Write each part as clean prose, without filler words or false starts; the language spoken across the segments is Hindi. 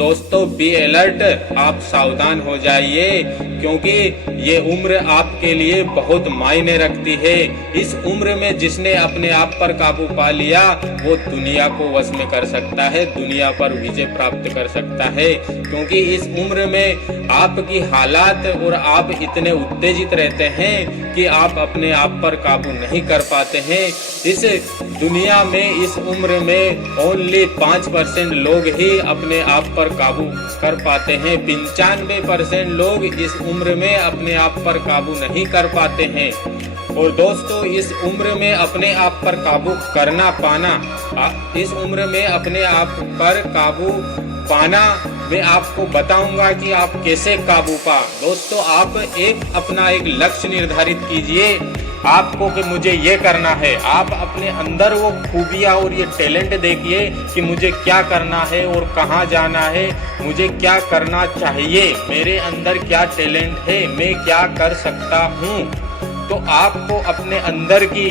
दोस्तों बी अलर्ट, आप सावधान हो जाइए, क्योंकि ये उम्र आपके लिए बहुत मायने रखती है। इस उम्र में जिसने अपने आप पर काबू पा लिया वो दुनिया को वश में कर सकता है, दुनिया पर विजय प्राप्त कर सकता है। क्योंकि इस उम्र में आपकी हालात और आप इतने उत्तेजित रहते हैं कि आप अपने आप पर काबू नहीं कर पाते हैं। इस दुनिया में इस उम्र में ओनली 5% लोग ही अपने आप पर काबू कर पाते हैं। 95% लोग इस उम्र में अपने आप पर काबू नहीं कर पाते हैं। और दोस्तों इस उम्र में अपने आप पर काबू करना पाना, इस उम्र में अपने आप पर काबू पाना मैं आपको बताऊंगा कि आप कैसे काबू पा। दोस्तों आप अपना एक लक्ष्य निर्धारित कीजिए आपको कि मुझे ये करना है। आप अपने अंदर वो खूबियाँ और ये टैलेंट देखिए कि मुझे क्या करना है और कहाँ जाना है, मुझे क्या करना चाहिए, मेरे अंदर क्या टैलेंट है, मैं क्या कर सकता हूँ। तो आपको अपने अंदर की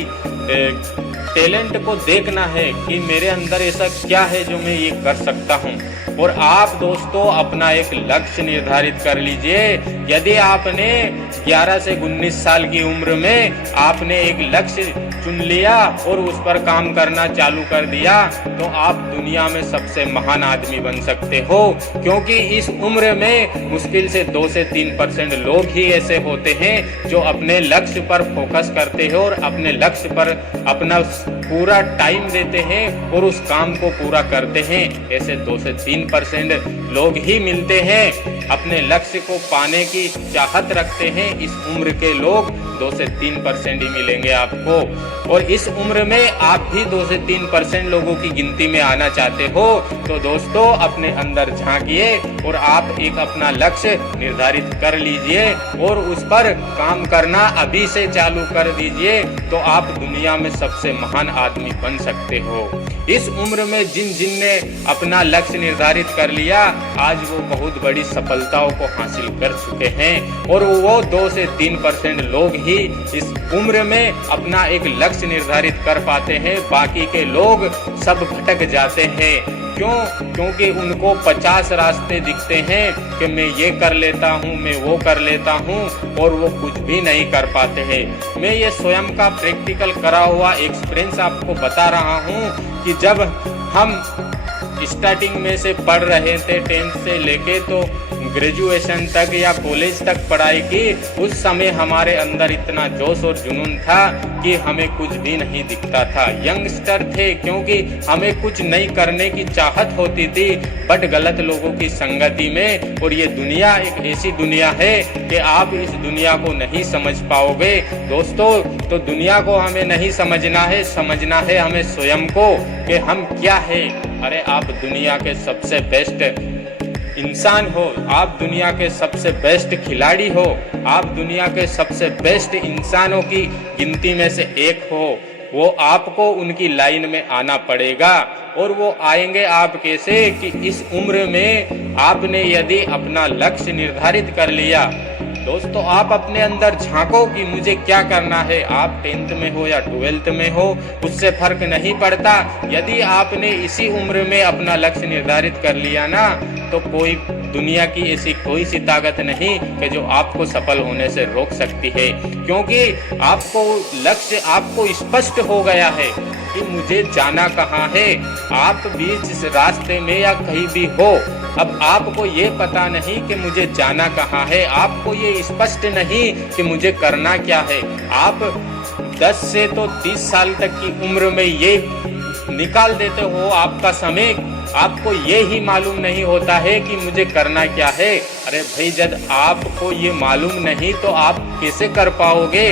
टैलेंट को देखना है कि मेरे अंदर ऐसा क्या है जो मैं ये कर सकता हूँ। और आप दोस्तों अपना एक लक्ष्य निर्धारित कर लीजिए। यदि आपने 11 से 19 साल की उम्र में आपने एक लक्ष्य चुन लिया और उस पर काम करना चालू कर दिया तो आप दुनिया में सबसे महान आदमी बन सकते हो। क्योंकि इस उम्र में मुश्किल से 2 से 3% लोग ही ऐसे होते हैं जो अपने लक्ष्य पर फोकस करते हैं और अपने लक्ष्य पर अपना पूरा टाइम देते हैं और उस काम को पूरा करते हैं। ऐसे 2 से 3% लोग ही मिलते हैं अपने लक्ष्य को पाने की चाहत रखते हैं। इस उम्र के लोग 2 से 3% ही मिलेंगे आपको। और इस उम्र में आप भी 2 से 3% लोगों की गिनती में आना चाहते हो तो दोस्तों अपने अंदर झांकिए और आप एक अपना लक्ष्य निर्धारित कर लीजिए और उस पर काम करना अभी से चालू कर दीजिए तो आप दुनिया में सबसे महान आदमी बन सकते हो। इस उम्र में जिन ने अपना लक्ष्य निर्धारित कर लिया आज वो बहुत बड़ी सफलताओं को हासिल कर चुके हैं। और वो 2 से 3% लोग ही इस उम्र में अपना एक लक्ष्य निर्धारित कर पाते हैं, बाकी के लोग सब भटक जाते हैं। क्यों? क्योंकि उनको 50 रास्ते दिखते हैं कि मैं ये कर लेता हूँ, मैं वो कर लेता हूँ और वो कुछ भी नहीं कर पाते हैं। मैं ये स्वयं का प्रैक्टिकल करा हुआ एक्सपीरियंस आपको बता रहा हूँ कि जब हम स्टार्टिंग में से पढ़ रहे थे 10th से लेके तो ग्रेजुएशन तक या कॉलेज तक पढ़ाई की, उस समय हमारे अंदर इतना जोश और जुनून था कि हमें कुछ भी नहीं दिखता था। यंगस्टर थे क्योंकि हमें कुछ नहीं करने की चाहत होती थी बट गलत लोगों की संगति में। और ये दुनिया एक ऐसी दुनिया है कि आप इस दुनिया को नहीं समझ पाओगे दोस्तों। तो दुनिया को हमें नहीं समझना है हमें स्वयं को कि हम क्या है। अरे आप दुनिया के सबसे बेस्ट इंसान हो, आप दुनिया के सबसे बेस्ट खिलाड़ी हो, आप दुनिया के सबसे बेस्ट इंसानों की गिनती में से एक हो। वो आपको उनकी लाइन में आना पड़ेगा। और वो आएंगे आप कैसे कि इस उम्र में आपने यदि अपना लक्ष्य निर्धारित कर लिया। दोस्तों आप अपने अंदर झांको कि मुझे क्या करना है। आप 10th में हो या 12th में हो उससे फर्क नहीं पड़ता। यदि आपने इसी उम्र में अपना लक्ष्य निर्धारित कर लिया ना तो कोई दुनिया की ऐसी कोई सी ताकत नहीं कि जो आपको सफल होने से रोक सकती है। क्योंकि आपको लक्ष्य आपको स्पष्ट हो गया है कि मुझे जाना कहाँ है। आप बीच रास्ते में या कहीं भी हो, अब आपको ये पता नहीं कि मुझे जाना कहाँ है, आपको ये स्पष्ट नहीं कि मुझे करना क्या है। आप 10 से तो 30 साल तक की उम्र में ये निकाल देते हो आपका समय, आपको ये ही मालूम नहीं होता है कि मुझे करना क्या है। अरे भाई जब आपको ये मालूम नहीं तो आप कैसे कर पाओगे।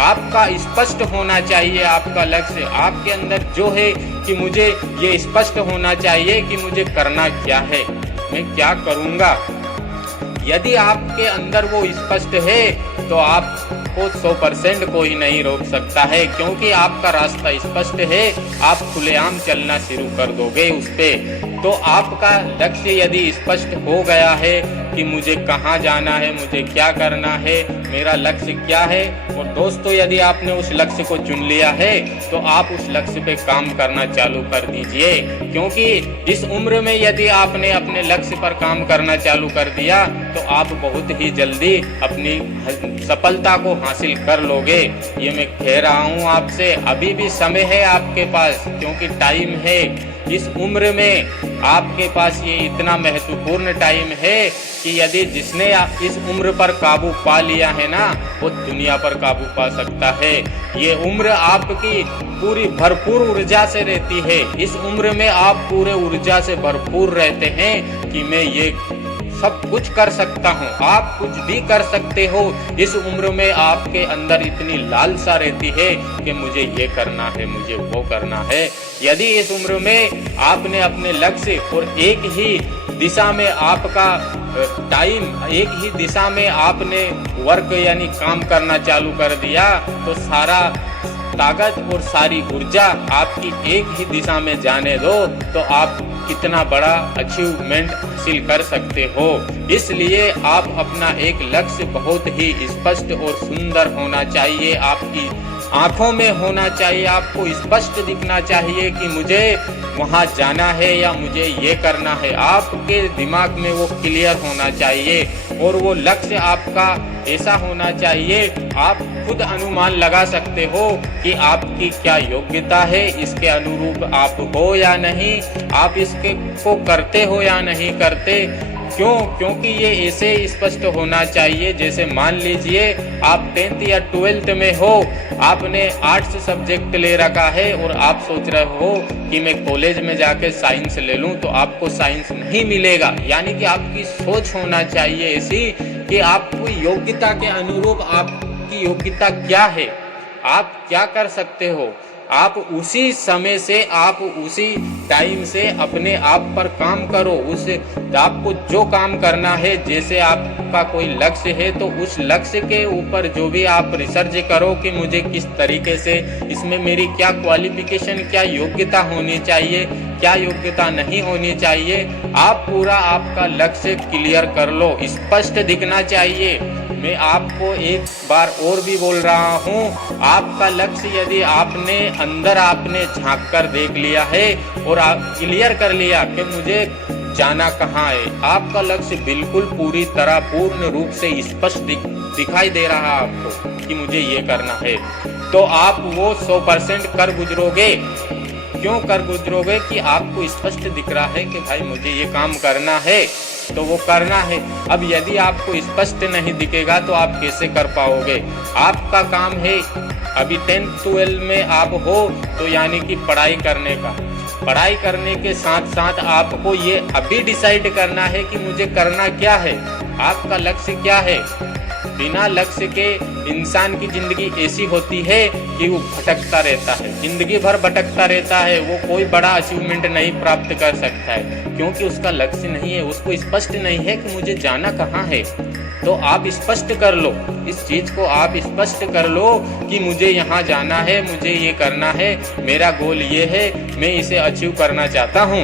आपका स्पष्ट होना चाहिए आपका लक्ष्य, आपके अंदर जो है कि मुझे ये स्पष्ट होना चाहिए कि मुझे करना क्या है, मैं क्या करूँगा। यदि आपके अंदर वो स्पष्ट है तो आपको 100% कोई नहीं रोक सकता है। क्योंकि आपका रास्ता स्पष्ट है, आप खुलेआम चलना शुरू कर दोगे उस पे। तो आपका लक्ष्य यदि स्पष्ट हो गया है कि मुझे कहाँ जाना है, मुझे क्या करना है, मेरा लक्ष्य क्या है। और दोस्तों, यदि आपने उस लक्ष्य को चुन लिया है तो आप उस लक्ष्य पे काम करना चालू कर दीजिए, क्योंकि इस उम्र में यदि आपने अपने लक्ष्य पर काम करना चालू कर दिया तो आप बहुत ही जल्दी अपनी सफलता को हासिल कर लोगे। ये मैं कह रहा हूँ आपसे, अभी भी समय है आपके पास, क्योंकि टाइम है। इस उम्र में आपके पास ये इतना महत्वपूर्ण टाइम है कि यदि जिसने इस उम्र पर काबू पा लिया है ना, वो दुनिया पर काबू पा सकता है। ये उम्र आपकी पूरी भरपूर ऊर्जा से रहती है। इस उम्र में आप पूरे ऊर्जा से भरपूर रहते हैं कि मैं ये सब कुछ कर सकता हूँ, आप कुछ भी कर सकते हो। इस उम्र में आपके अंदर इतनी लालसा रहती है कि मुझे ये करना है, मुझे वो करना है। यदि इस उम्र में आपने अपने लक्ष्य और एक ही दिशा में आपका टाइम, एक ही दिशा में आपने वर्क यानी काम करना चालू कर दिया, तो सारा ताकत और सारी ऊर्जा आपकी एक ही दिशा में जाने दो तो आप कितना बड़ा अचीवमेंट हासिल कर सकते हो। इसलिए आप अपना एक लक्ष्य बहुत ही स्पष्ट और सुंदर होना चाहिए, आपकी आंखों में होना चाहिए, आपको स्पष्ट दिखना चाहिए कि मुझे वहां जाना है या मुझे ये करना है। आपके दिमाग में वो क्लियर होना चाहिए और वो लक्ष्य आपका ऐसा होना चाहिए, आप खुद अनुमान लगा सकते हो कि आपकी क्या योग्यता है, इसके अनुरूप आप हो या नहीं, आप इसके को करते हो या नहीं करते। क्यों? क्योंकि ये ऐसे स्पष्ट होना चाहिए, जैसे मान लीजिए आप 10th या 12th में हो, आपने आर्ट्स सब्जेक्ट ले रखा है और आप सोच रहे हो कि मैं कॉलेज में जाके साइंस ले लूं, तो आपको साइंस नहीं मिलेगा। यानी कि आपकी सोच होना चाहिए ऐसी कि आपको योग्यता के अनुरूप आपकी योग्यता क्या है, आप क्या कर सकते हो, आप उसी समय से, आप उसी टाइम से अपने आप पर काम करो। उस आपको जो काम करना है, जैसे आपका कोई लक्ष्य है तो उस लक्ष्य के ऊपर जो भी आप रिसर्च करो कि मुझे किस तरीके से, इसमें मेरी क्या क्वालिफिकेशन, क्या योग्यता होनी चाहिए, क्या योग्यता नहीं होनी चाहिए। आप पूरा आपका लक्ष्य क्लियर कर लो, स्पष्ट दिखना चाहिए। मैं आपको एक बार और भी बोल रहा हूँ, आपका लक्ष्य यदि आपने अंदर आपने झांक कर देख लिया है और आप क्लियर कर लिया कि मुझे जाना कहाँ है, आपका लक्ष्य बिल्कुल पूरी तरह पूर्ण रूप से स्पष्ट दिखाई दे रहा है आपको कि मुझे ये करना है, तो आप वो 100% कर गुजरोगे। क्यों कर गुजरोगे? कि आपको स्पष्ट दिख रहा है कि भाई मुझे ये काम करना है, तो वो करना है। अब यदि आपको स्पष्ट नहीं दिखेगा तो आप कैसे कर पाओगे? आपका काम है, अभी 10th 12 में आप हो तो यानी कि पढ़ाई करने का, पढ़ाई करने के साथ साथ आपको ये अभी डिसाइड करना है कि मुझे करना क्या है, आपका लक्ष्य क्या है। बिना लक्ष्य के इंसान की जिंदगी ऐसी होती है कि वो भटकता रहता है, जिंदगी भर भटकता रहता है, वो कोई बड़ा अचीवमेंट नहीं प्राप्त कर सकता है, क्योंकि उसका लक्ष्य नहीं है, उसको स्पष्ट नहीं है कि मुझे जाना कहाँ है। तो आप स्पष्ट कर लो, इस चीज को आप स्पष्ट कर लो कि मुझे यहाँ जाना है, मुझे ये करना है, मेरा गोल ये है, मैं इसे अचीव करना चाहता हूँ।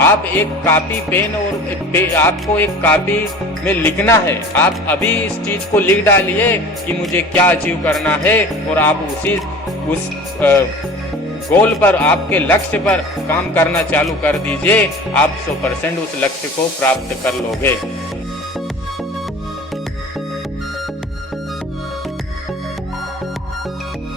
आप एक कॉपी पेन और आपको एक कॉपी में लिखना है, आप अभी इस चीज को लिख डालिए कि मुझे क्या अचीव करना है और आप उस गोल पर, आपके लक्ष्य पर काम करना चालू कर दीजिए। आप 100% उस लक्ष्य को प्राप्त कर लोगे।